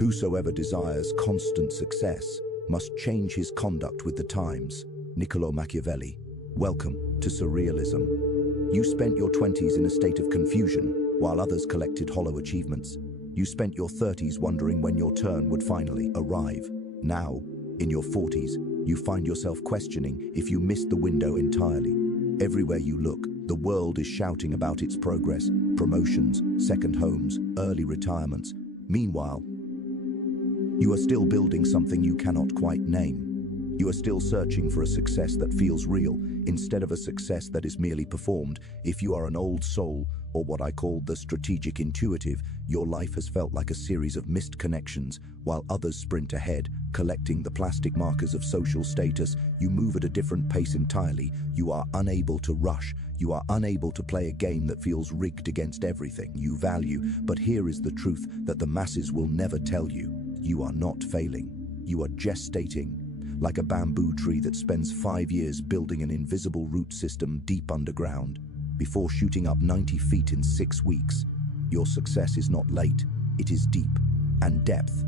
Whosoever desires constant success must change his conduct with the times. Niccolo Machiavelli. Welcome to Surrealism. You spent your 20s in a state of confusion, while others collected hollow achievements. You spent your 30s wondering when your turn would finally arrive. Now, in your 40s, you find yourself questioning if you missed the window entirely. Everywhere you look, the world is shouting about its progress, promotions, second homes, early retirements. Meanwhile, you are still building something you cannot quite name. You are still searching for a success that feels real, instead of a success that is merely performed. If you are an old soul, or what I call the strategic intuitive, your life has felt like a series of missed connections, while others sprint ahead, collecting the plastic markers of social status. You move at a different pace entirely. You are unable to rush. You are unable to play a game that feels rigged against everything you value. But here is the truth that the masses will never tell you. You are not failing. You are gestating. Like a bamboo tree that spends 5 years building an invisible root system deep underground, before shooting up 90 feet in 6 weeks. Your success is not late, it is deep, and depth,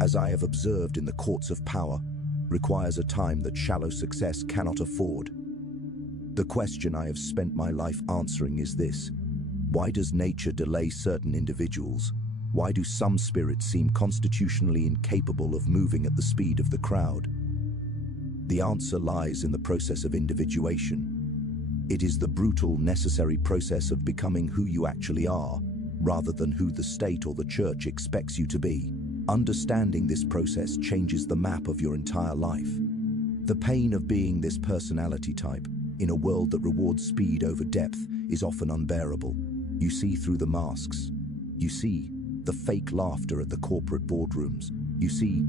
as I have observed in the courts of power, requires a time that shallow success cannot afford. The question I have spent my life answering is this: why does nature delay certain individuals? Why do some spirits seem constitutionally incapable of moving at the speed of the crowd? The answer lies in the process of individuation. It is the brutal, necessary process of becoming who you actually are, rather than who the state or the church expects you to be. Understanding this process changes the map of your entire life. The pain of being this personality type, in a world that rewards speed over depth, is often unbearable. You see through the masks. You see the fake laughter at the corporate boardrooms. You see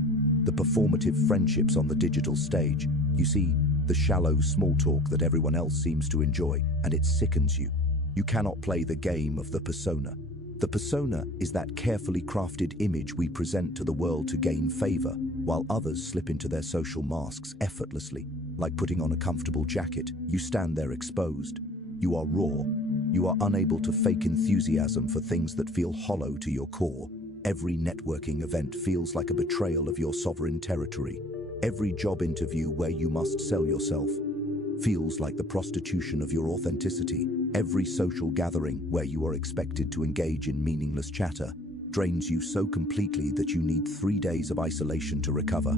the performative friendships on the digital stage. You see the shallow small talk that everyone else seems to enjoy, and it sickens you. You cannot play the game of the persona. The persona is that carefully crafted image we present to the world to gain favor, while others slip into their social masks effortlessly. Like putting on a comfortable jacket, you stand there exposed. You are raw. You are unable to fake enthusiasm for things that feel hollow to your core. Every networking event feels like a betrayal of your sovereign territory. Every job interview where you must sell yourself feels like the prostitution of your authenticity. Every social gathering where you are expected to engage in meaningless chatter drains you so completely that you need 3 days of isolation to recover.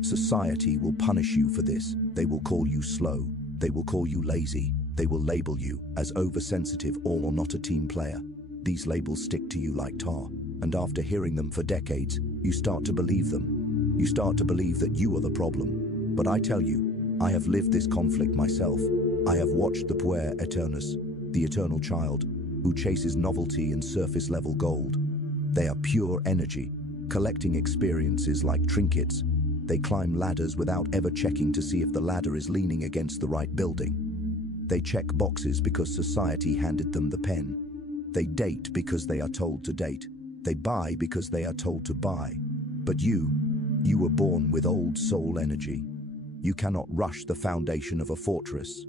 Society will punish you for this. They will call you slow. They will call you lazy. They will label you as oversensitive or not a team player. These labels stick to you like tar, and after hearing them for decades, you start to believe them. You start to believe that you are the problem. But I tell you, I have lived this conflict myself. I have watched the puer aeternus, the eternal child, who chases novelty and surface-level gold. They are pure energy, collecting experiences like trinkets. They climb ladders without ever checking to see if the ladder is leaning against the right building. They check boxes because society handed them the pen. They date because they are told to date. They buy because they are told to buy. But you were born with old soul energy. You cannot rush the foundation of a fortress.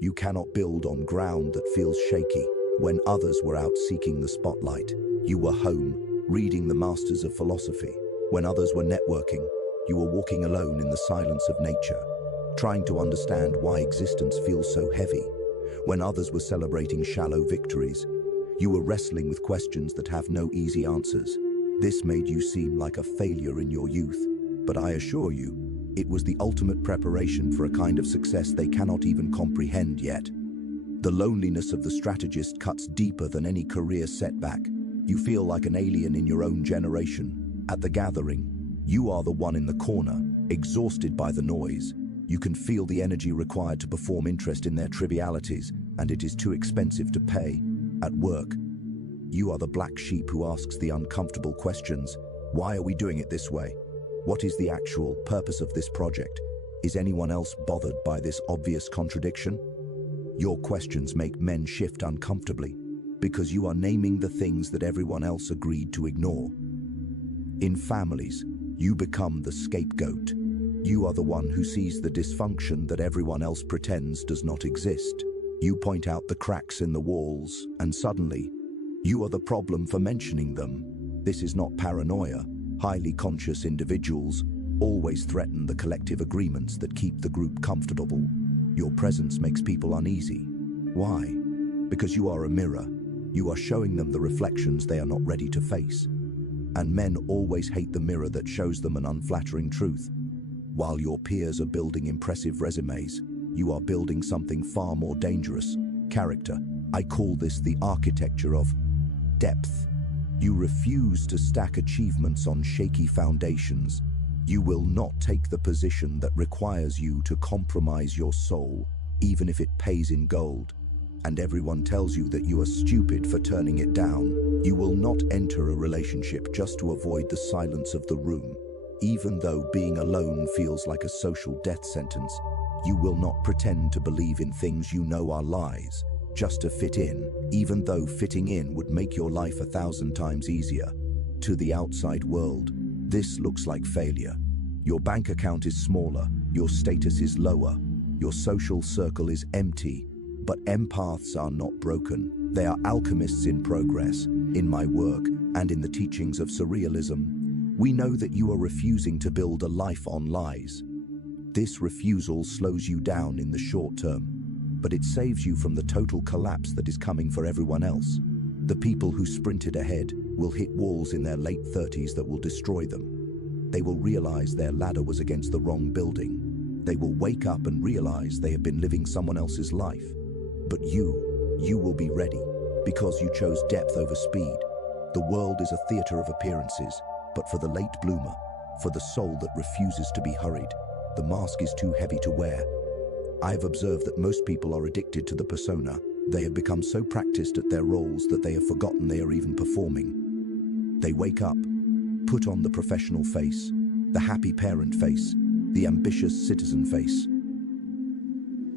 You cannot build on ground that feels shaky. When others were out seeking the spotlight, you were home, reading the masters of philosophy. When others were networking, you were walking alone in the silence of nature, trying to understand why existence feels so heavy. When others were celebrating shallow victories, you were wrestling with questions that have no easy answers. This made you seem like a failure in your youth, but I assure you, it was the ultimate preparation for a kind of success they cannot even comprehend yet. The loneliness of the strategist cuts deeper than any career setback. You feel like an alien in your own generation. At the gathering, you are the one in the corner, exhausted by the noise. You can feel the energy required to perform interest in their trivialities, and it is too expensive to pay. At work, you are the black sheep who asks the uncomfortable questions. Why are we doing it this way? What is the actual purpose of this project? Is anyone else bothered by this obvious contradiction? Your questions make men shift uncomfortably because you are naming the things that everyone else agreed to ignore. In families, you become the scapegoat. You are the one who sees the dysfunction that everyone else pretends does not exist. You point out the cracks in the walls, and suddenly, you are the problem for mentioning them. This is not paranoia. Highly conscious individuals always threaten the collective agreements that keep the group comfortable. Your presence makes people uneasy. Why? Because you are a mirror. You are showing them the reflections they are not ready to face. And men always hate the mirror that shows them an unflattering truth. While your peers are building impressive resumes, you are building something far more dangerous: character. I call this the architecture of depth. You refuse to stack achievements on shaky foundations. You will not take the position that requires you to compromise your soul, even if it pays in gold. And everyone tells you that you are stupid for turning it down. You will not enter a relationship just to avoid the silence of the room. Even though being alone feels like a social death sentence, you will not pretend to believe in things you know are lies, just to fit in, even though fitting in would make your life 1,000 times easier. To the outside world, this looks like failure. Your bank account is smaller, your status is lower, your social circle is empty. But empaths are not broken. They are alchemists in progress. In my work and in the teachings of surrealism, we know that you are refusing to build a life on lies. This refusal slows you down in the short term, but it saves you from the total collapse that is coming for everyone else. The people who sprinted ahead will hit walls in their late 30s that will destroy them. They will realize their ladder was against the wrong building. They will wake up and realize they have been living someone else's life. But you will be ready, because you chose depth over speed. The world is a theater of appearances, but for the late bloomer, for the soul that refuses to be hurried, the mask is too heavy to wear. I've observed that most people are addicted to the persona. They have become so practiced at their roles that they have forgotten they are even performing. They wake up, put on the professional face, the happy parent face, the ambitious citizen face.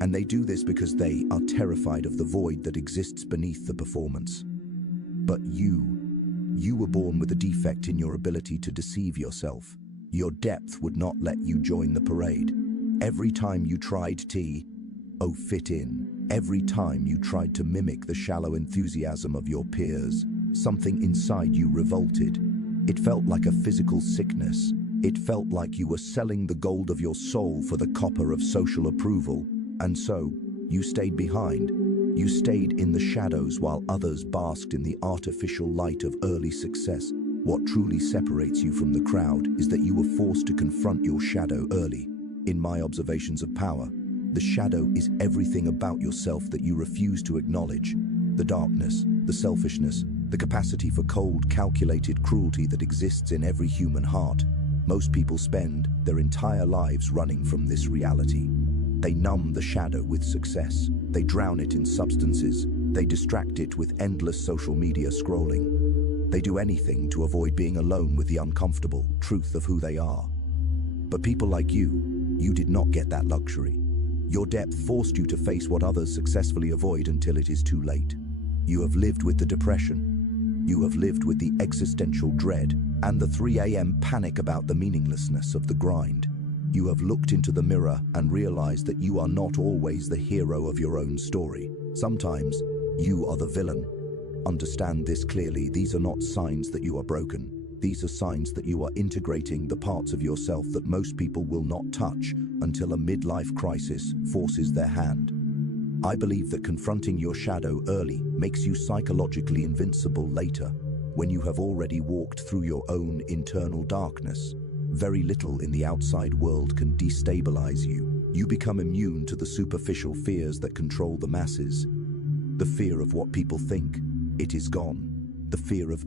And they do this because they are terrified of the void that exists beneath the performance. But you were born with a defect in your ability to deceive yourself. Your depth would not let you join the parade. Every time you tried to fit in, every time you tried to mimic the shallow enthusiasm of your peers, something inside you revolted. It felt like a physical sickness. It felt like you were selling the gold of your soul for the copper of social approval. And so, you stayed behind. You stayed in the shadows while others basked in the artificial light of early success. What truly separates you from the crowd is that you were forced to confront your shadow early. In my observations of power, the shadow is everything about yourself that you refuse to acknowledge. The darkness, the selfishness, the capacity for cold, calculated cruelty that exists in every human heart. Most people spend their entire lives running from this reality. They numb the shadow with success. They drown it in substances. They distract it with endless social media scrolling. They do anything to avoid being alone with the uncomfortable truth of who they are. But people like you did not get that luxury. Your depth forced you to face what others successfully avoid until it is too late. You have lived with the depression. You have lived with the existential dread and the 3 a.m. panic about the meaninglessness of the grind. You have looked into the mirror and realized that you are not always the hero of your own story. Sometimes you are the villain. Understand this clearly. These are not signs that you are broken. These are signs that you are integrating the parts of yourself that most people will not touch until a midlife crisis forces their hand. I believe that confronting your shadow early makes you psychologically invincible later, when you have already walked through your own internal darkness. Very little in the outside world can destabilize you. You become immune to the superficial fears that control the masses. The fear of what people think, it is gone. The fear of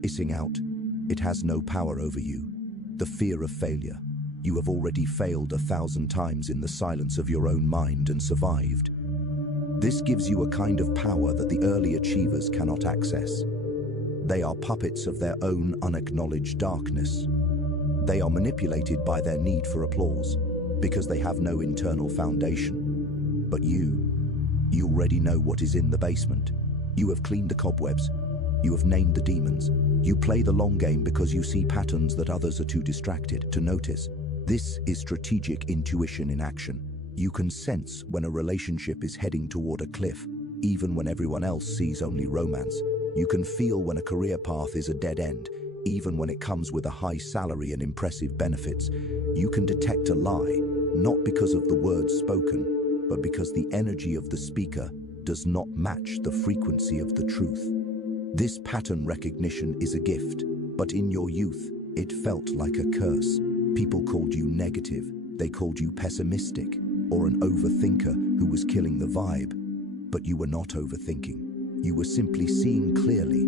missing out, it has no power over you. The fear of failure, you have already failed 1,000 times in the silence of your own mind and survived. This gives you a kind of power that the early achievers cannot access. They are puppets of their own unacknowledged darkness. They are manipulated by their need for applause because they have no internal foundation. But you already know what is in the basement. You have cleaned the cobwebs. You have named the demons. You play the long game because you see patterns that others are too distracted to notice. This is strategic intuition in action. You can sense when a relationship is heading toward a cliff, even when everyone else sees only romance. You can feel when a career path is a dead end, even when it comes with a high salary and impressive benefits. You can detect a lie, not because of the words spoken, but because the energy of the speaker does not match the frequency of the truth. This pattern recognition is a gift, but in your youth, it felt like a curse. People called you negative, they called you pessimistic, or an overthinker who was killing the vibe. But you were not overthinking. You were simply seeing clearly.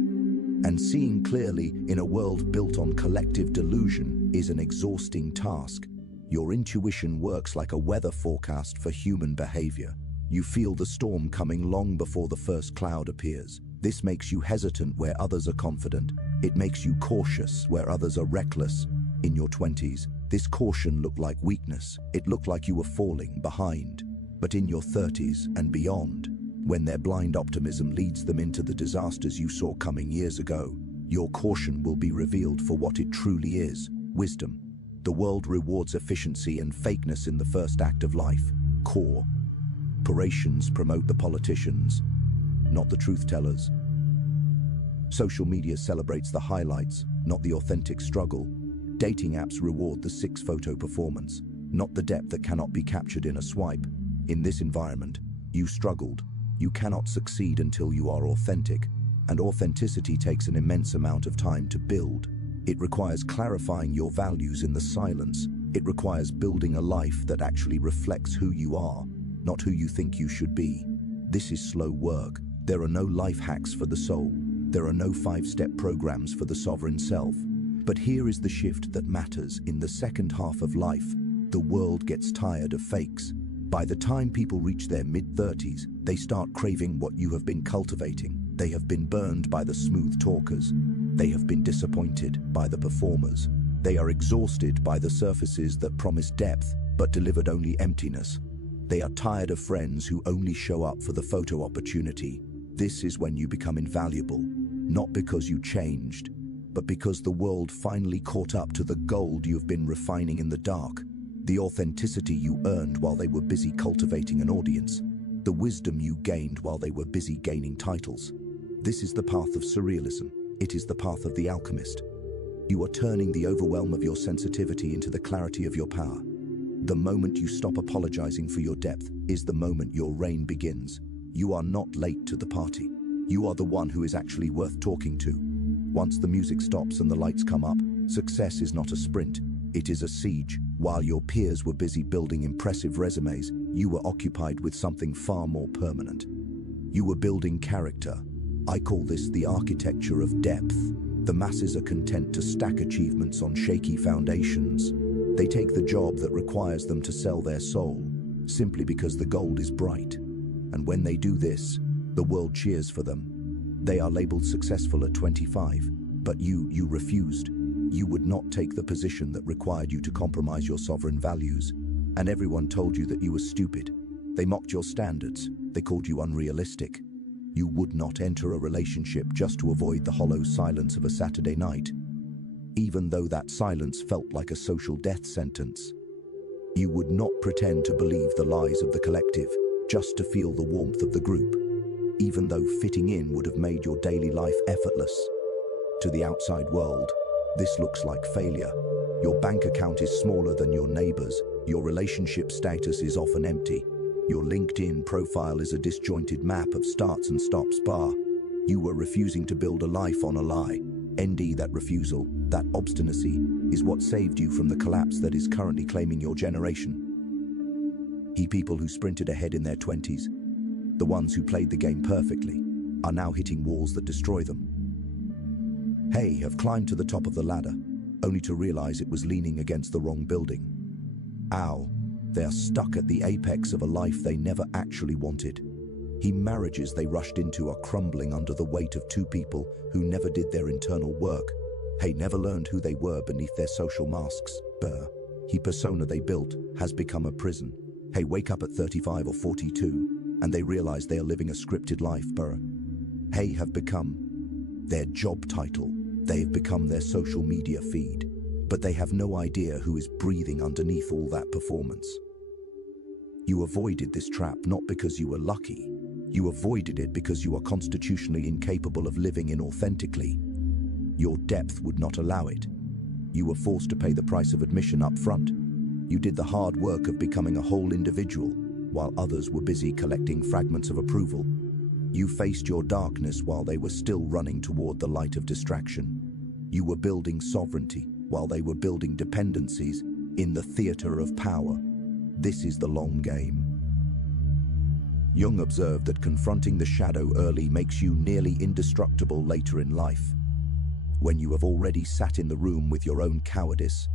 And seeing clearly in a world built on collective delusion is an exhausting task. Your intuition works like a weather forecast for human behavior. You feel the storm coming long before the first cloud appears. This makes you hesitant where others are confident. It makes you cautious where others are reckless. In your 20s, this caution looked like weakness. It looked like you were falling behind. But in your 30s and beyond, when their blind optimism leads them into the disasters you saw coming years ago, your caution will be revealed for what it truly is: wisdom. The world rewards efficiency and fakeness in the first act of life. Corporations promote the politicians, not the truth-tellers. Social media celebrates the highlights, not the authentic struggle. Dating apps reward the 6-photo performance, not the depth that cannot be captured in a swipe. In this environment, you struggled. You cannot succeed until you are authentic, and authenticity takes an immense amount of time to build. It requires clarifying your values in the silence. It requires building a life that actually reflects who you are, not who you think you should be. This is slow work. There are no life hacks for the soul. There are no 5-step programs for the sovereign self. But here is the shift that matters. In the second half of life, the world gets tired of fakes. By the time people reach their mid-30s, they start craving what you have been cultivating. They have been burned by the smooth talkers. They have been disappointed by the performers. They are exhausted by the surfaces that promise depth but delivered only emptiness. They are tired of friends who only show up for the photo opportunity. This is when you become invaluable, not because you changed, but because the world finally caught up to the gold you've been refining in the dark. The authenticity you earned while they were busy cultivating an audience. The wisdom you gained while they were busy gaining titles. This is the path of surrealism. It is the path of the alchemist. You are turning the overwhelm of your sensitivity into the clarity of your power. The moment you stop apologizing for your depth is the moment your reign begins. You are not late to the party. You are the one who is actually worth talking to. Once the music stops and the lights come up, success is not a sprint. It is a siege. While your peers were busy building impressive resumes, you were occupied with something far more permanent. You were building character. I call this the architecture of depth. The masses are content to stack achievements on shaky foundations. They take the job that requires them to sell their soul, simply because the gold is bright. And when they do this, the world cheers for them. They are labeled successful at 25, but you refused. You would not take the position that required you to compromise your sovereign values, and everyone told you that you were stupid. They mocked your standards. They called you unrealistic. You would not enter a relationship just to avoid the hollow silence of a Saturday night, even though that silence felt like a social death sentence. You would not pretend to believe the lies of the collective just to feel the warmth of the group, even though fitting in would have made your daily life effortless. To the outside world, this looks like failure. Your bank account is smaller than your neighbor's. Your relationship status is often empty. Your LinkedIn profile is a disjointed map of starts and stops bar. You were refusing to build a life on a lie. That refusal, that obstinacy, is what saved you from the collapse that is currently claiming your generation. People who sprinted ahead in their 20s, the ones who played the game perfectly, are now hitting walls that destroy them. Have climbed to the top of the ladder, only to realize it was leaning against the wrong building. They are stuck at the apex of a life they never actually wanted. Marriages they rushed into are crumbling under the weight of two people who never did their internal work. Never learned who they were beneath their social masks. Persona they built has become a prison. Wake up at 35 or 42, and they realize they are living a scripted life. Have become their job title. They have become their social media feed, but they have no idea who is breathing underneath all that performance. You avoided this trap not because you were lucky. You avoided it because you are constitutionally incapable of living inauthentically. Your depth would not allow it. You were forced to pay the price of admission up front. You did the hard work of becoming a whole individual, while others were busy collecting fragments of approval. You faced your darkness while they were still running toward the light of distraction. You were building sovereignty while they were building dependencies in the theater of power. This is the long game. Jung observed that confronting the shadow early makes you nearly indestructible later in life. When you have already sat in the room with your own cowardice,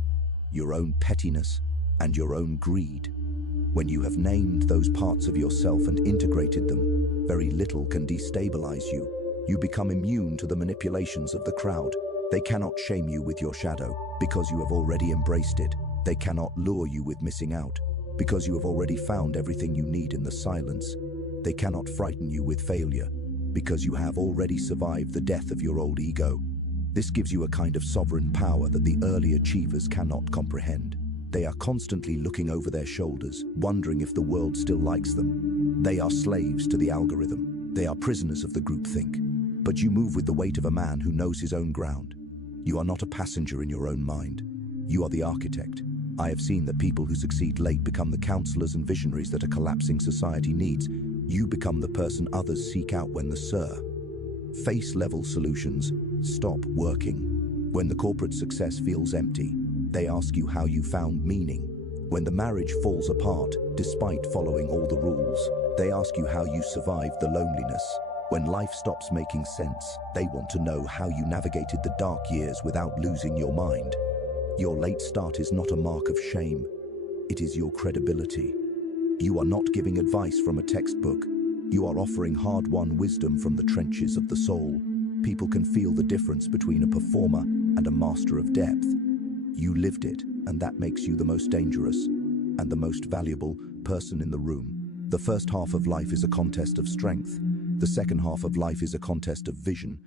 your own pettiness, and your own greed, when you have named those parts of yourself and integrated them, very little can destabilize you. You become immune to the manipulations of the crowd. They cannot shame you with your shadow because you have already embraced it. They cannot lure you with missing out because you have already found everything you need in the silence. They cannot frighten you with failure because you have already survived the death of your old ego. This gives you a kind of sovereign power that the early achievers cannot comprehend. They are constantly looking over their shoulders, wondering if the world still likes them. They are slaves to the algorithm. They are prisoners of the groupthink. But you move with the weight of a man who knows his own ground. You are not a passenger in your own mind. You are the architect. I have seen that people who succeed late become the counselors and visionaries that a collapsing society needs. You become the person others seek out when the face-level solutions stop working. When the corporate success feels empty, they ask you how you found meaning. When the marriage falls apart, despite following all the rules, they ask you how you survived the loneliness. When life stops making sense, they want to know how you navigated the dark years without losing your mind. Your late start is not a mark of shame. It is your credibility. You are not giving advice from a textbook. You are offering hard-won wisdom from the trenches of the soul. People can feel the difference between a performer and a master of depth. You lived it, and that makes you the most dangerous and the most valuable person in the room. The first half of life is a contest of strength. The second half of life is a contest of vision.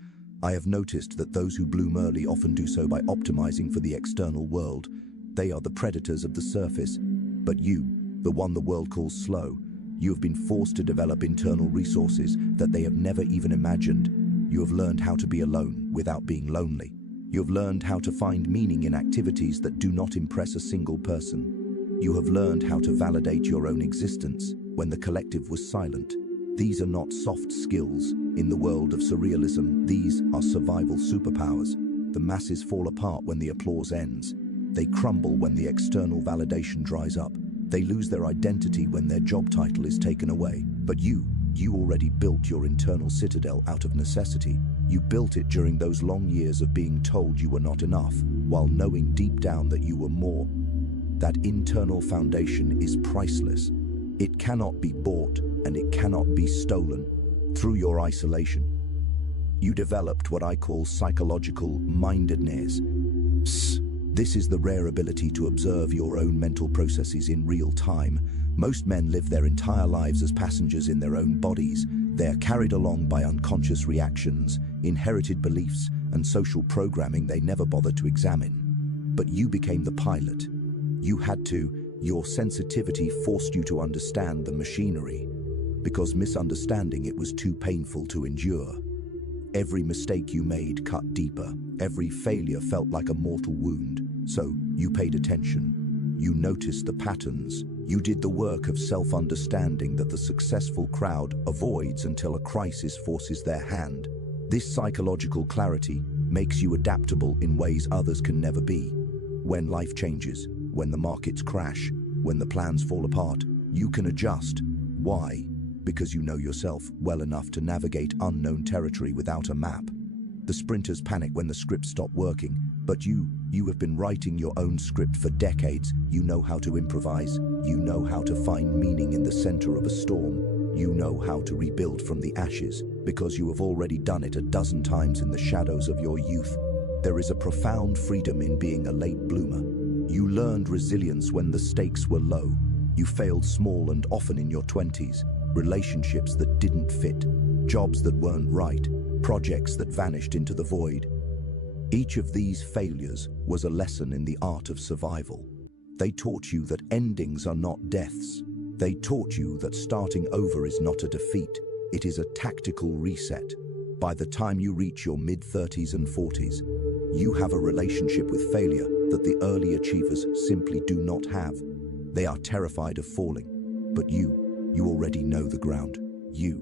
I have noticed that those who bloom early often do so by optimizing for the external world. They are the predators of the surface. But you, the one the world calls slow, you have been forced to develop internal resources that they have never even imagined. You have learned how to be alone without being lonely. You have learned how to find meaning in activities that do not impress a single person. You have learned how to validate your own existence when the collective was silent. These are not soft skills. In the world of surrealism, these are survival superpowers. The masses fall apart when the applause ends. They crumble when the external validation dries up. They lose their identity when their job title is taken away. But you already built your internal citadel out of necessity. You built it during those long years of being told you were not enough, while knowing deep down that you were more. That internal foundation is priceless. It cannot be bought and it cannot be stolen. Through your isolation, you developed what I call psychological mindedness. This is the rare ability to observe your own mental processes in real time. Most men live their entire lives as passengers in their own bodies. They are carried along by unconscious reactions, inherited beliefs, and social programming they never bother to examine. But you became the pilot. You had to. Your sensitivity forced you to understand the machinery, because misunderstanding it was too painful to endure. Every mistake you made cut deeper. Every failure felt like a mortal wound. So you paid attention. You noticed the patterns. You did the work of self-understanding that the successful crowd avoids until a crisis forces their hand. This psychological clarity makes you adaptable in ways others can never be. When life changes, when the markets crash, when the plans fall apart, you can adjust. Why? Because you know yourself well enough to navigate unknown territory without a map. The sprinters panic when the scripts stop working, but you have been writing your own script for decades. You know how to improvise. You know how to find meaning in the center of a storm. You know how to rebuild from the ashes, because you have already done it a dozen times in the shadows of your youth. There is a profound freedom in being a late bloomer. You learned resilience when the stakes were low. You failed small and often in your 20s. Relationships that didn't fit, jobs that weren't right, projects that vanished into the void. Each of these failures was a lesson in the art of survival. They taught you that endings are not deaths. They taught you that starting over is not a defeat. It is a tactical reset. By the time you reach your mid-30s and 40s, you have a relationship with failure that the early achievers simply do not have. They are terrified of falling, but you already know the ground. You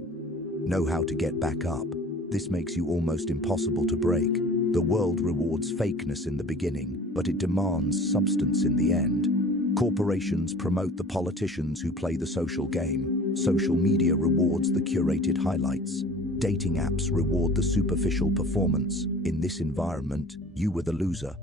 know how to get back up. This makes you almost impossible to break. The world rewards fakeness in the beginning, but it demands substance in the end. Corporations promote the politicians who play the social game. Social media rewards the curated highlights. Dating apps reward the superficial performance. In this environment, you were the loser.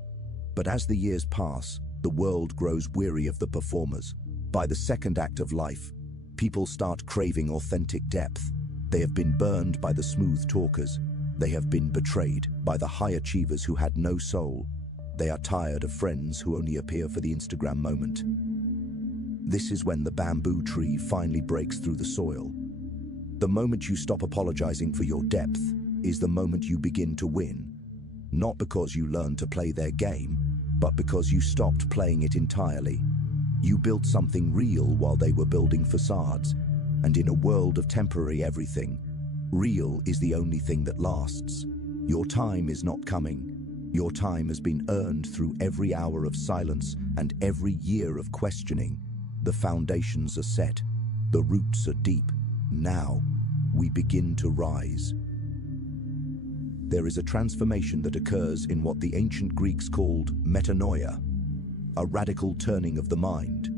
But as the years pass, the world grows weary of the performers. By the second act of life, people start craving authentic depth. They have been burned by the smooth talkers. They have been betrayed by the high achievers who had no soul. They are tired of friends who only appear for the Instagram moment. This is when the bamboo tree finally breaks through the soil. The moment you stop apologizing for your depth is the moment you begin to win. Not because you learned to play their game, but because you stopped playing it entirely. You built something real while they were building facades, and in a world of temporary everything, real is the only thing that lasts. Your time is not coming. Your time has been earned through every hour of silence and every year of questioning. The foundations are set. The roots are deep. Now, we begin to rise. There is a transformation that occurs in what the ancient Greeks called metanoia, a radical turning of the mind.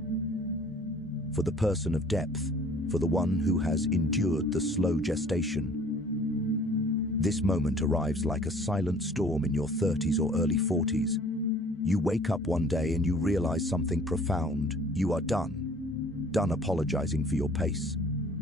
For the person of depth, for the one who has endured the slow gestation, this moment arrives like a silent storm in your 30s or early 40s. You wake up one day and you realize something profound. You are done. Done apologizing for your pace.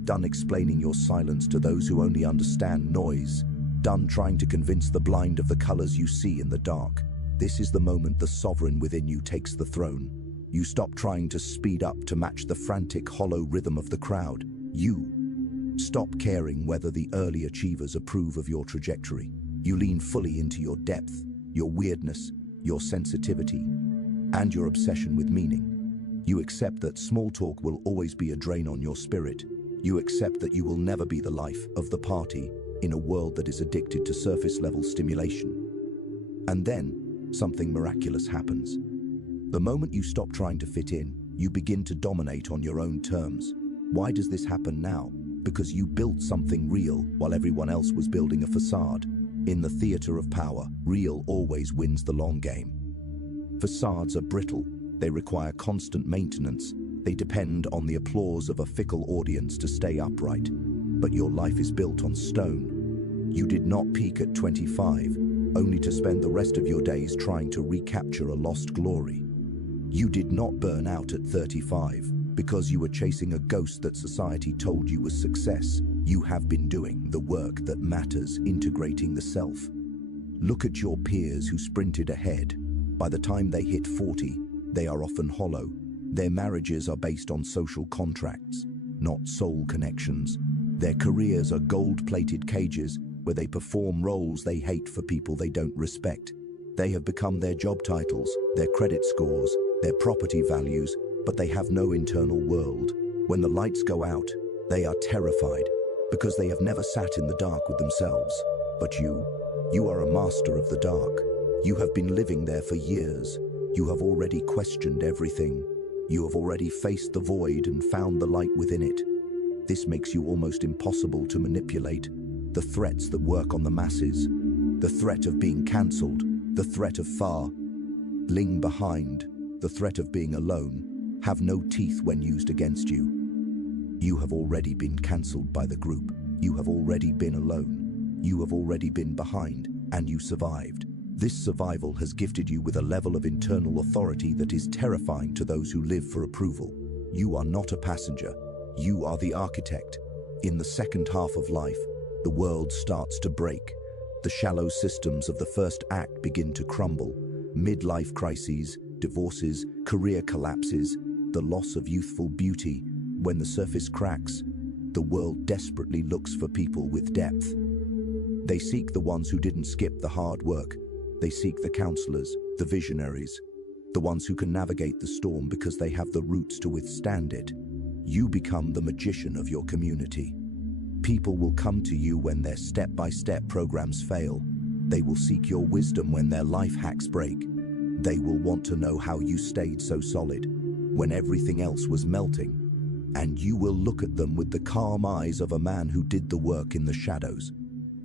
Done explaining your silence to those who only understand noise. Done trying to convince the blind of the colors you see in the dark. This is the moment the sovereign within you takes the throne. You stop trying to speed up to match the frantic, hollow rhythm of the crowd. You stop caring whether the early achievers approve of your trajectory. You lean fully into your depth, your weirdness, your sensitivity, and your obsession with meaning. You accept that small talk will always be a drain on your spirit. You accept that you will never be the life of the party in a world that is addicted to surface-level stimulation. And then, something miraculous happens. The moment you stop trying to fit in, you begin to dominate on your own terms. Why does this happen now? Because you built something real while everyone else was building a facade. In the theater of power, real always wins the long game. Facades are brittle. They require constant maintenance. They depend on the applause of a fickle audience to stay upright. But your life is built on stone. You did not peak at 25, only to spend the rest of your days trying to recapture a lost glory. You did not burn out at 35 because you were chasing a ghost that society told you was success. You have been doing the work that matters, integrating the self. Look at your peers who sprinted ahead. By the time they hit 40, they are often hollow. Their marriages are based on social contracts, not soul connections. Their careers are gold-plated cages where they perform roles they hate for people they don't respect. They have become their job titles, their credit scores, their property values, but they have no internal world. When the lights go out, they are terrified because they have never sat in the dark with themselves. But you are a master of the dark. You have been living there for years. You have already questioned everything. You have already faced the void and found the light within it. This makes you almost impossible to manipulate. The threats that work on the masses, the threat of being cancelled, the threat of falling behind, the threat of being alone, have no teeth when used against you. You have already been cancelled by the group. You have already been alone. You have already been behind, and you survived. This survival has gifted you with a level of internal authority that is terrifying to those who live for approval. You are not a passenger. You are the architect. In the second half of life, the world starts to break. The shallow systems of the first act begin to crumble. Midlife crises, divorces, career collapses, the loss of youthful beauty. When the surface cracks, the world desperately looks for people with depth. They seek the ones who didn't skip the hard work. They seek the counselors, the visionaries, the ones who can navigate the storm because they have the roots to withstand it. You become the magician of your community. People will come to you when their step-by-step programs fail. They will seek your wisdom when their life hacks break. They will want to know how you stayed so solid when everything else was melting. And you will look at them with the calm eyes of a man who did the work in the shadows.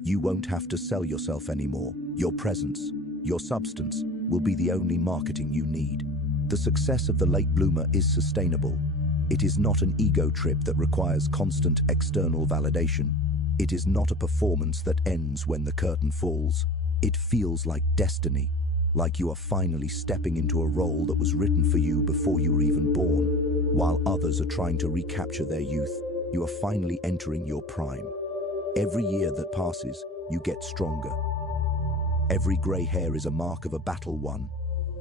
You won't have to sell yourself anymore. Your presence, your substance, will be the only marketing you need. The success of the late bloomer is sustainable. It is not an ego trip that requires constant external validation. It is not a performance that ends when the curtain falls. It feels like destiny, like you are finally stepping into a role that was written for you before you were even born. While others are trying to recapture their youth, you are finally entering your prime. Every year that passes, you get stronger. Every grey hair is a mark of a battle won.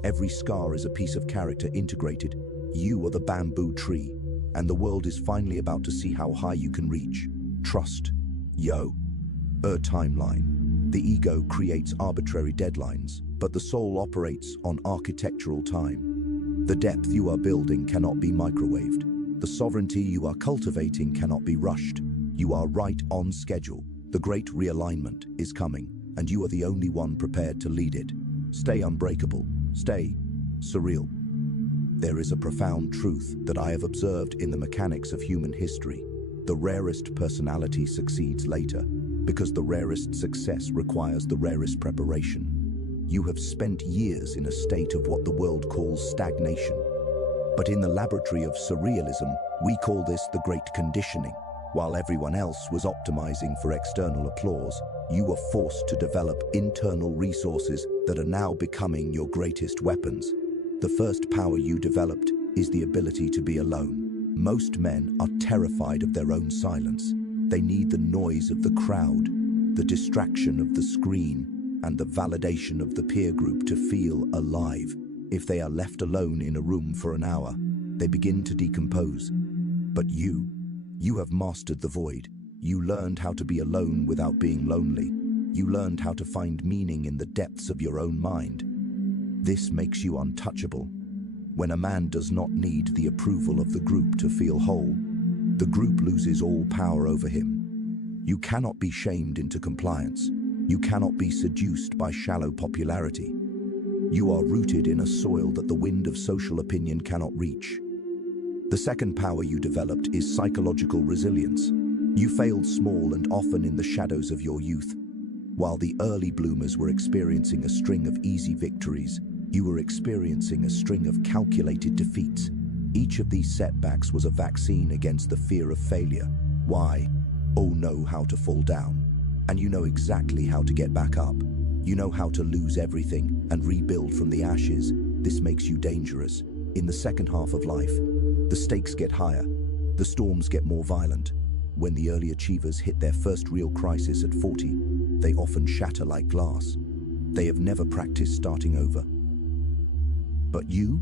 Every scar is a piece of character integrated. You are the bamboo tree, and the world is finally about to see how high you can reach. Trust. Timeline. The ego creates arbitrary deadlines, but the soul operates on architectural time. The depth you are building cannot be microwaved. The sovereignty you are cultivating cannot be rushed. You are right on schedule. The great realignment is coming, and you are the only one prepared to lead it. Stay unbreakable. Stay surreal. There is a profound truth that I have observed in the mechanics of human history. The rarest personality succeeds later, because the rarest success requires the rarest preparation. You have spent years in a state of what the world calls stagnation. But in the laboratory of surrealism, we call this the great conditioning. While everyone else was optimizing for external applause, you were forced to develop internal resources that are now becoming your greatest weapons. The first power you developed is the ability to be alone. Most men are terrified of their own silence. They need the noise of the crowd, the distraction of the screen, and the validation of the peer group to feel alive. If they are left alone in a room for an hour, they begin to decompose. But you have mastered the void. You learned how to be alone without being lonely. You learned how to find meaning in the depths of your own mind. This makes you untouchable. When a man does not need the approval of the group to feel whole, the group loses all power over him. You cannot be shamed into compliance. You cannot be seduced by shallow popularity. You are rooted in a soil that the wind of social opinion cannot reach. The second power you developed is psychological resilience. You failed small and often in the shadows of your youth. While the early bloomers were experiencing a string of easy victories, you were experiencing a string of calculated defeats. Each of these setbacks was a vaccine against the fear of failure. Why? Oh, know how to fall down. And you know exactly how to get back up. You know how to lose everything and rebuild from the ashes. This makes you dangerous. In the second half of life, the stakes get higher. The storms get more violent. When the early achievers hit their first real crisis at 40, they often shatter like glass. They have never practiced starting over. But you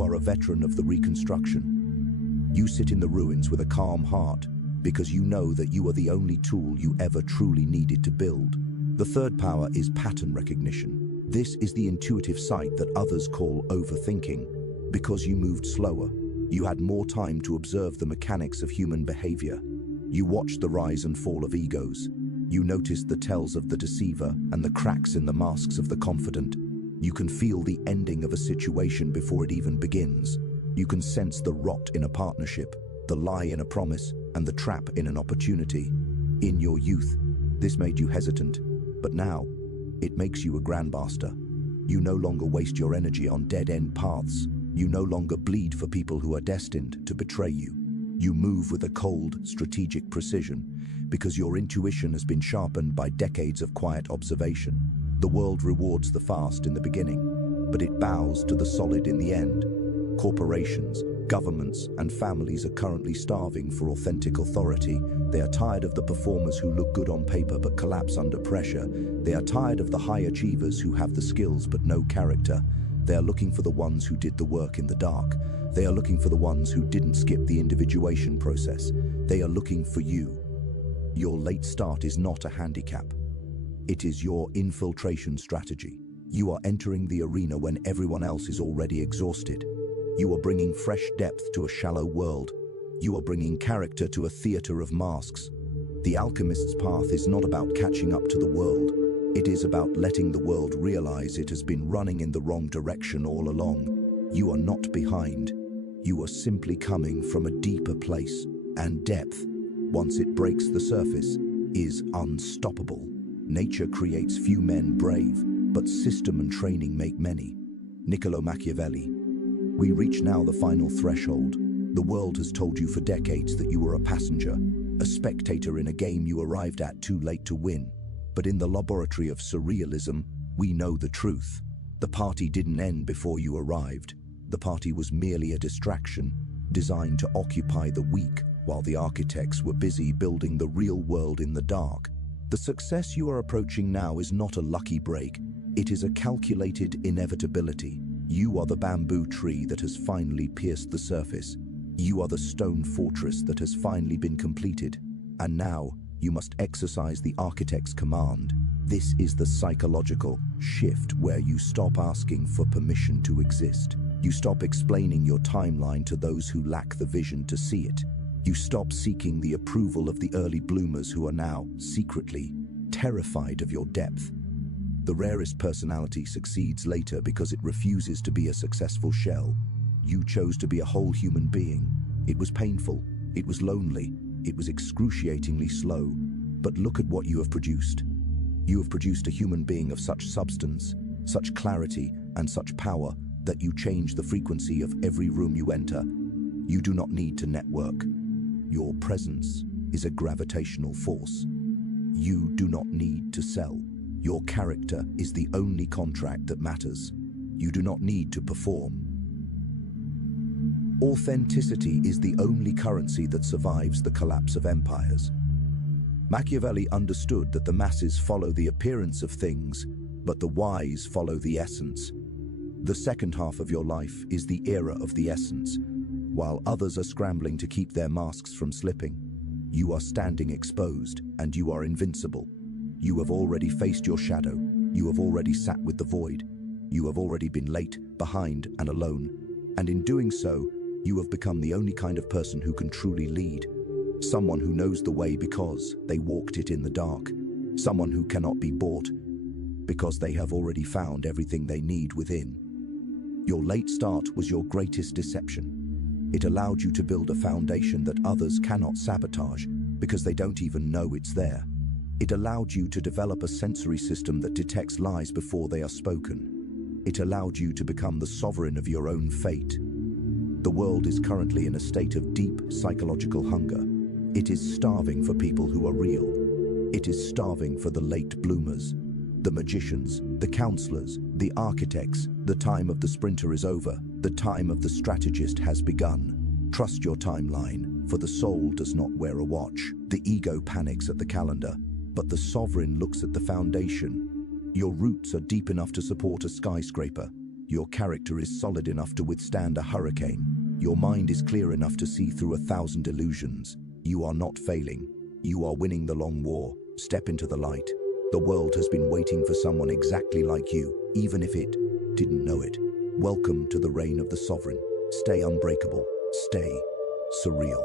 are a veteran of the reconstruction. You sit in the ruins with a calm heart because you know that you are the only tool you ever truly needed to build. The third power is pattern recognition. This is the intuitive sight that others call overthinking. Because you moved slower, you had more time to observe the mechanics of human behavior. You watched the rise and fall of egos. You noticed the tells of the deceiver and the cracks in the masks of the confident. You can feel the ending of a situation before it even begins. You can sense the rot in a partnership, the lie in a promise, and the trap in an opportunity. In your youth, this made you hesitant, but now, it makes you a grandmaster. You no longer waste your energy on dead-end paths. You no longer bleed for people who are destined to betray you. You move with a cold, strategic precision, because your intuition has been sharpened by decades of quiet observation. The world rewards the fast in the beginning, but it bows to the solid in the end. Corporations, governments, and families are currently starving for authentic authority. They are tired of the performers who look good on paper but collapse under pressure. They are tired of the high achievers who have the skills but no character. They are looking for the ones who did the work in the dark. They are looking for the ones who didn't skip the individuation process. They are looking for you. Your late start is not a handicap. It is your infiltration strategy. You are entering the arena when everyone else is already exhausted. You are bringing fresh depth to a shallow world. You are bringing character to a theater of masks. The alchemist's path is not about catching up to the world. It is about letting the world realize it has been running in the wrong direction all along. You are not behind. You are simply coming from a deeper place, and depth, once it breaks the surface, is unstoppable. Nature creates few men brave, but system and training make many. Niccolo Machiavelli. We reach now the final threshold. The world has told you for decades that you were a passenger, a spectator in a game you arrived at too late to win. But in the laboratory of surrealism, we know the truth. The party didn't end before you arrived. The party was merely a distraction, designed to occupy the weak, while the architects were busy building the real world in the dark. The success you are approaching now is not a lucky break. It is a calculated inevitability. You are the bamboo tree that has finally pierced the surface. You are the stone fortress that has finally been completed. And now, you must exercise the architect's command. This is the psychological shift where you stop asking for permission to exist. You stop explaining your timeline to those who lack the vision to see it. You stop seeking the approval of the early bloomers who are now, secretly, terrified of your depth. The rarest personality succeeds later because it refuses to be a successful shell. You chose to be a whole human being. It was painful, it was lonely, it was excruciatingly slow. But look at what you have produced. You have produced a human being of such substance, such clarity, and such power that you change the frequency of every room you enter. You do not need to network. Your presence is a gravitational force. You do not need to sell. Your character is the only contract that matters. You do not need to perform. Authenticity is the only currency that survives the collapse of empires. Machiavelli understood that the masses follow the appearance of things, but the wise follow the essence. The second half of your life is the era of the essence. While others are scrambling to keep their masks from slipping, you are standing exposed and you are invincible. You have already faced your shadow. You have already sat with the void. You have already been late, behind, and alone. And in doing so, you have become the only kind of person who can truly lead. Someone who knows the way because they walked it in the dark. Someone who cannot be bought because they have already found everything they need within. Your late start was your greatest deception. It allowed you to build a foundation that others cannot sabotage because they don't even know it's there. It allowed you to develop a sensory system that detects lies before they are spoken. It allowed you to become the sovereign of your own fate. The world is currently in a state of deep psychological hunger. It is starving for people who are real. It is starving for the late bloomers, the magicians, the counselors, the architects. The time of the sprinter is over. The time of the strategist has begun. Trust your timeline, for the soul does not wear a watch. The ego panics at the calendar, but the sovereign looks at the foundation. Your roots are deep enough to support a skyscraper. Your character is solid enough to withstand a hurricane. Your mind is clear enough to see through 1,000 illusions. You are not failing. You are winning the long war. Step into the light. The world has been waiting for someone exactly like you, even if it didn't know it. Welcome to the reign of the sovereign. Stay unbreakable. Stay surreal.